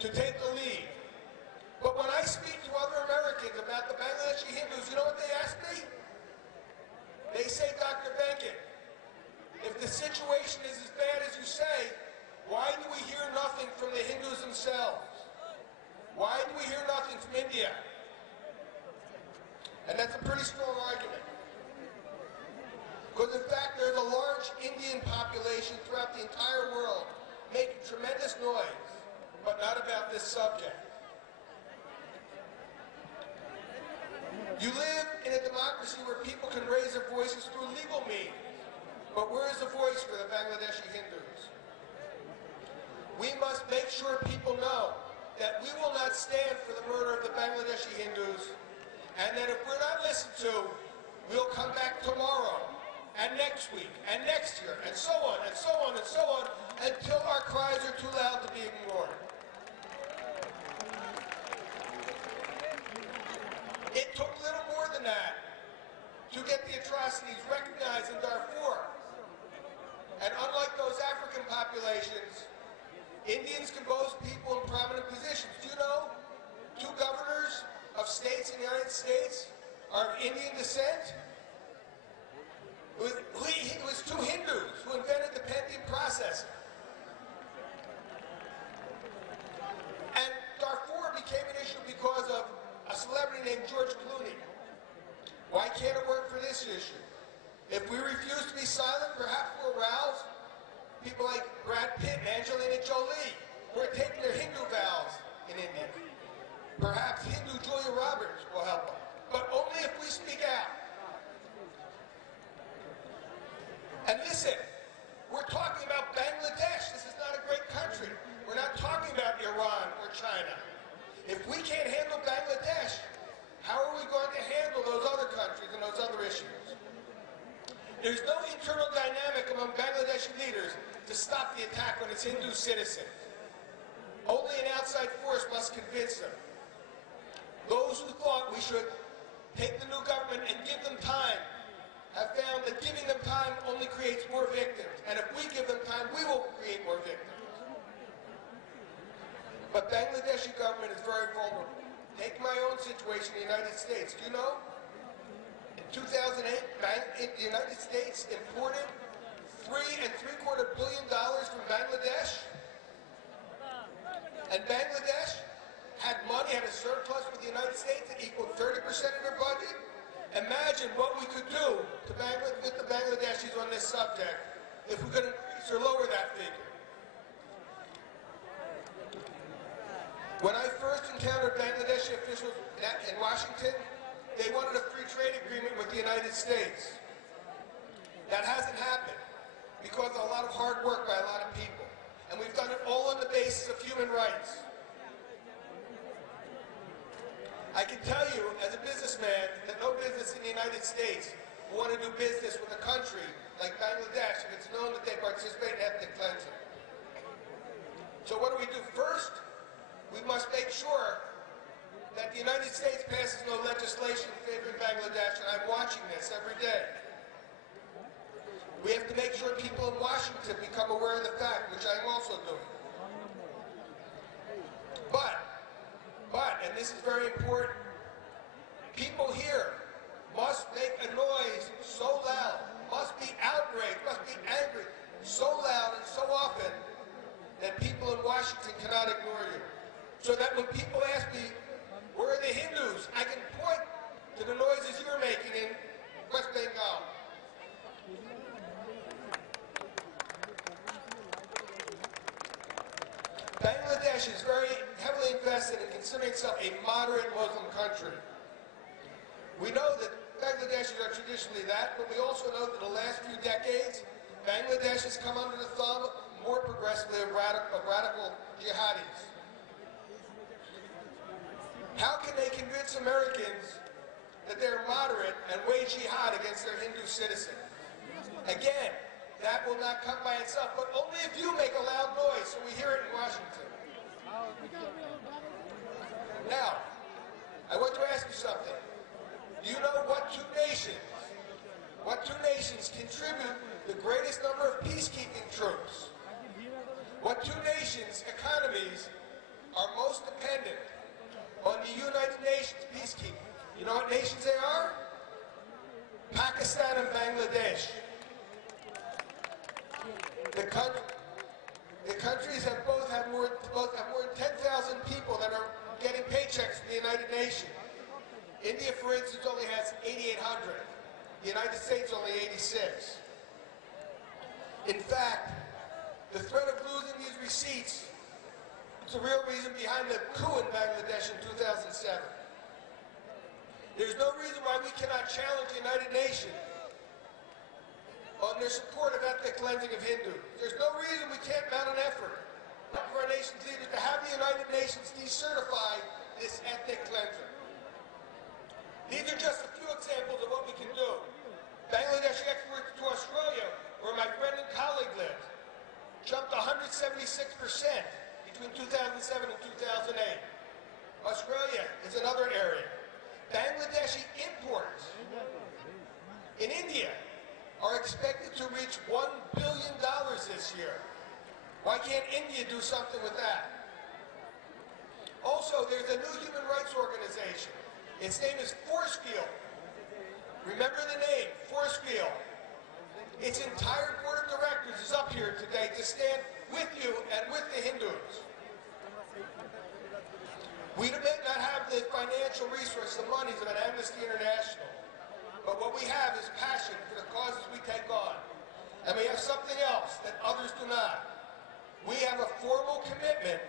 to take the lead. But when I speak to other Americans about the Bangladeshi Hindus, you know what they ask me? They say, Dr. Benkin, if the situation is as bad as you say, why do we hear nothing from the Hindus themselves? Why do we hear nothing from India? And that's a pretty strong argument. Because in fact, there's a large Indian population throughout the entire world making tremendous noise, but not about this subject. You live in a democracy where people can raise their voices through legal means, but where is the voice for the Bangladeshi Hindus? We must make sure people know that we will not stand for the murder of the Bangladeshi Hindus, and that if we're not listened to, we'll come back tomorrow, and next week, and next year, and so on, and so on, and so on, until our cries are too loud to be ignored. It took little more than that to get the atrocities recognized in Darfur. And unlike those African populations, Indians can boast people in prominent positions. Do you know 2 governors of states in the United States are of Indian descent? It was 2 Hindus who invented the Benkin process. And Darfur became an issue because of a celebrity named George Clooney. Why can't it work for this issue? If we refuse to be silent, perhaps we'll rouse people like Brad Pitt and Angelina Jolie, who are taking their Hindu vows in India. Perhaps Hindu Julia Roberts will help them, but only if we speak out. And listen, we're talking about Bangladesh. This is not a great country. We're not talking about Iran or China. If we can't handle Bangladesh, how are we going to handle those other countries and those other issues? There's no internal dynamic among Bangladeshi leaders to stop the attack on its Hindu citizens. Only an outside force must convince them. Those who thought we should take the new government and give them time have found that giving them time only creates more victims. And if we give them time, we will create more victims. But Bangladeshi government is very vulnerable. Take my own situation in the United States. Do you know? In 2008, the United States imported $3.75 billion from Bangladesh. And Bangladesh had money, had a surplus with the United States that equaled 30% of their budget. Imagine what we could do with the Bangladeshis on this subject if we could increase or lower that figure. When I first encountered Bangladeshi officials in Washington, they wanted a free trade agreement with the United States. That hasn't happened because of a lot of hard work by a lot of people. And we've done it all on the basis of human rights. I can tell you, as a businessman, that no business in the United States will want to do business with a country like Bangladesh if it's known that they participate in ethnic cleansing. So what do? First, we must make sure that the United States passes no legislation favoring Bangladesh, and I'm watching this every day. We have to make sure people in Washington become aware of the fact, which I'm also doing. But, and this is very important, people here must make a noise so loud, must be outraged, must be angry so loud and so often that people in Washington cannot ignore you. So that when people ask me, where are the Hindus? I can point to the noises you're making in West Bengal. Bangladesh is very heavily invested in considering itself a moderate Muslim country. We know that Bangladeshis are traditionally that, but we also know that in the last few decades, Bangladesh has come under the thumb more progressively of radical jihadis. How can they convince Americans that they're moderate and wage jihad against their Hindu citizens? Again, that will not come by itself, but only if you make a loud noise so we hear it in Washington. Now, I want to ask you something. Do you know what two nations contribute the greatest number of peacekeeping troops? What two nations' economies are Pakistan and Bangladesh. The countries have both more than 10,000 people that are getting paychecks from the United Nations. India, for instance, only has 8,800. The United States only 86. In fact, the threat of losing these receipts is the real reason behind the coup in Bangladesh in 2007. There's no reason why we cannot challenge the United Nations on their support of ethnic cleansing of Hindus. There's no reason we can't mount an effort for our nation's leaders to have the United Nations decertify this ethnic cleanser. These are just a few examples of what we can do. Bangladeshi exports to Australia, where my friend and colleague lives, jumped 176% between 2007 and 2008. Australia is another area. Bangladeshi imports in India are expected to reach $1 billion this year. Why can't India do something with that? Also, there's a new human rights organization. Its name is Forcefield. Remember the name, Forcefield. Its entire board of directors is up here today to stand with you and with the Hindus. We may not have the financial resources, the monies of an Amnesty International, but what we have is passion for the causes we take on. And we have something else that others do not. We have a formal commitment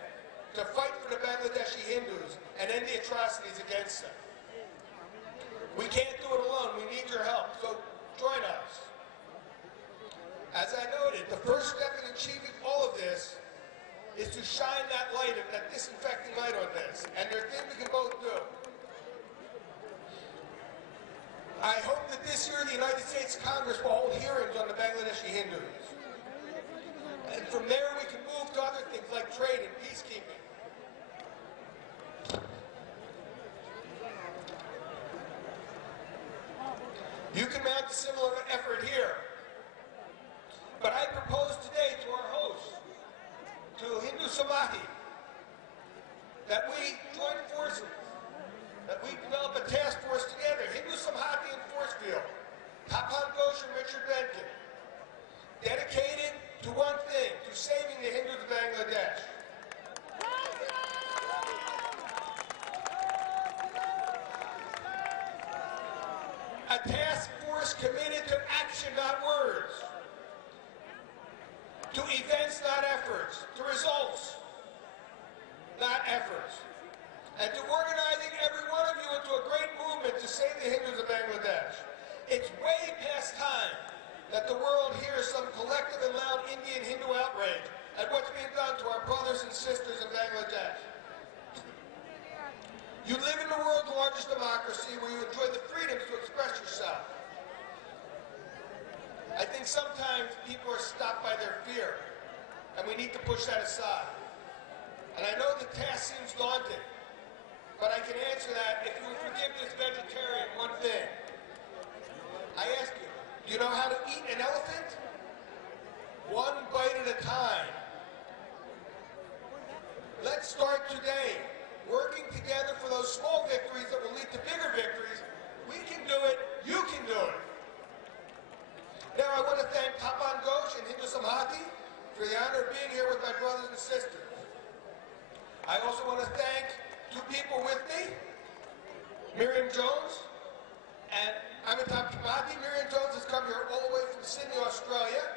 to fight for the Bangladeshi Hindus and end the atrocities against them. We can't do it alone. We need your help. So join us. As I noted, the first step in achieving all of this is to shine that light, that disinfecting light on this. And there are things we can both do. I hope that this year the United States Congress will hold hearings on the Bangladeshi Hindus. And from there we can move to other things like trade and peacekeeping. You can mount a similar effort here. But I propose today to our host, to Hindu Samhati, that we join forces, that we develop a task force together, Hindu Samhati and Forcefield, Tapan Ghosh and Richard Benkin, dedicated to one thing, to saving the Hindus of Bangladesh. A task force committed to action, not words, to events, not efforts, to results, not efforts, and to organizing every one of you into a great movement to save the Hindus of Bangladesh. It's way past time that the world hears some collective and loud Indian Hindu outrage at what's being done to our brothers and sisters in Bangladesh. You live in the world's largest democracy where you enjoy the freedoms to express yourself. I think sometimes people are stopped by their fear, and we need to push that aside. And I know the task seems daunting, but I can answer that if you will forgive this vegetarian one thing. I ask you, do you know how to eat an elephant? One bite at a time. Let's start today, working together for those small victories that will lead to bigger victories. We can do it, you can do it. Now I want to thank Tapan Ghosh and Hindu Samhati for the honor of being here with my brothers and sisters. I also want to thank two people with me, Miriam Jones and Amitabh Tripathi. Miriam Jones has come here all the way from Sydney, Australia.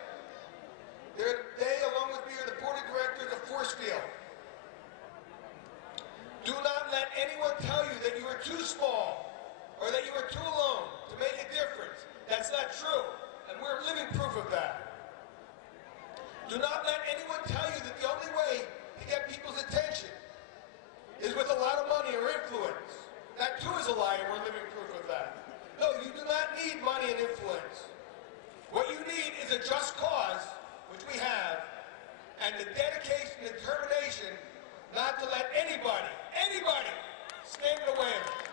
They, along with me, are the board of directors of Forcefield. Do not let anyone tell you that you are too small or that you are too alone to make a difference. That's not true, and we're living proof of that. Do not let anyone tell you that the only way to get people's attention is with a lot of money or influence. That too is a lie, and we're living proof of that. No, you do not need money and influence. What you need is a just cause, which we have, and the dedication and determination not to let anybody stand in the way of it.